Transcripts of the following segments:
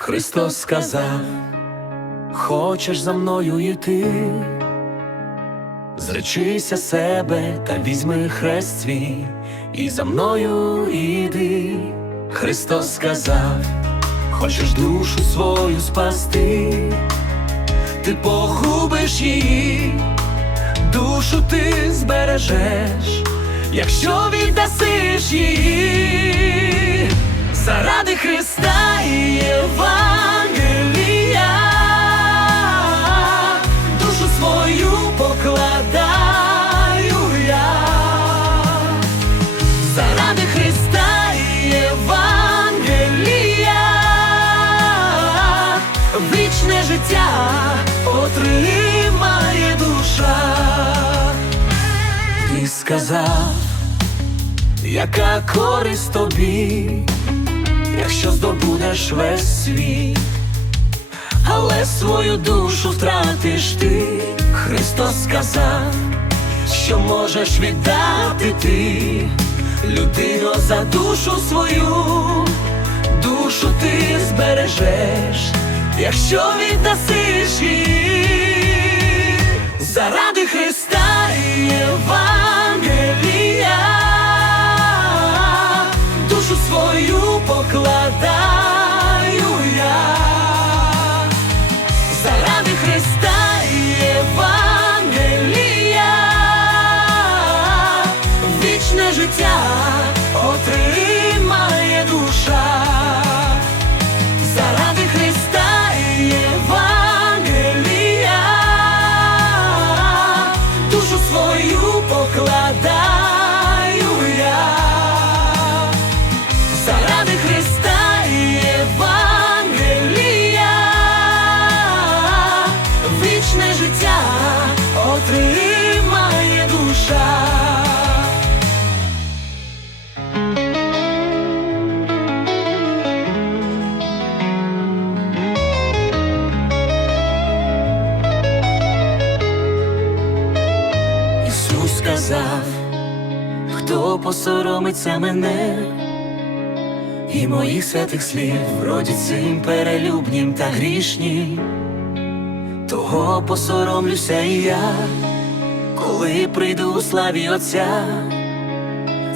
Христос сказав, хочеш за мною йти, зречися себе та візьми хрест свій, і за мною іди. Христос сказав, хочеш душу свою спасти, ти погубиш її, душу ти збережеш, якщо віддасиш її Сказав, яка користь тобі, якщо здобудеш весь світ, але свою душу втратиш ти, Христос сказав, що можеш віддати ти, людино за душу свою, душу ти збережеш, якщо віддасиш її. Заради Христа і покладаю Ісус сказав, хто посоромиться мене і моїх святих слів, вроді цим перелюбнім та грішнім, того посоромлюся і я, коли прийду у славі Отця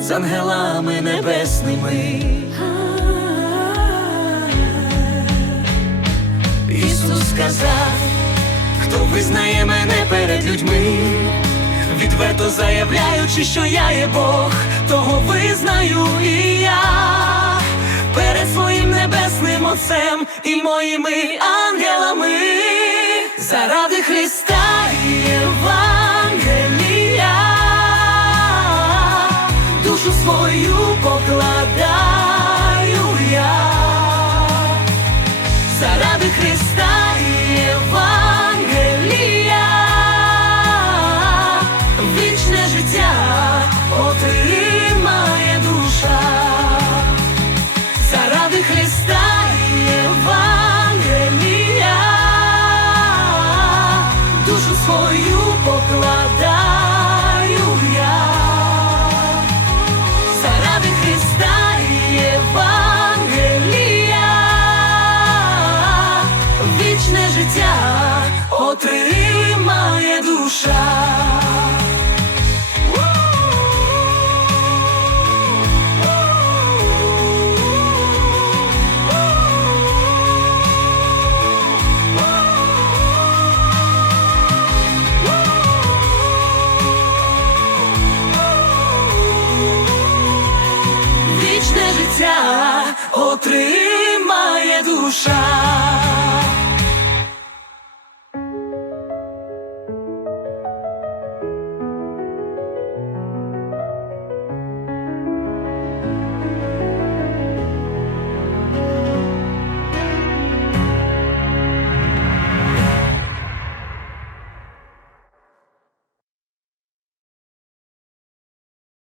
з ангелами небесними. Ісус сказав, хто визнає мене перед людьми, відверто заявляючи, що я є Бог, того визнаю і я. Перед своїм небесним Отцем і моїми ангелами заради Христа pretty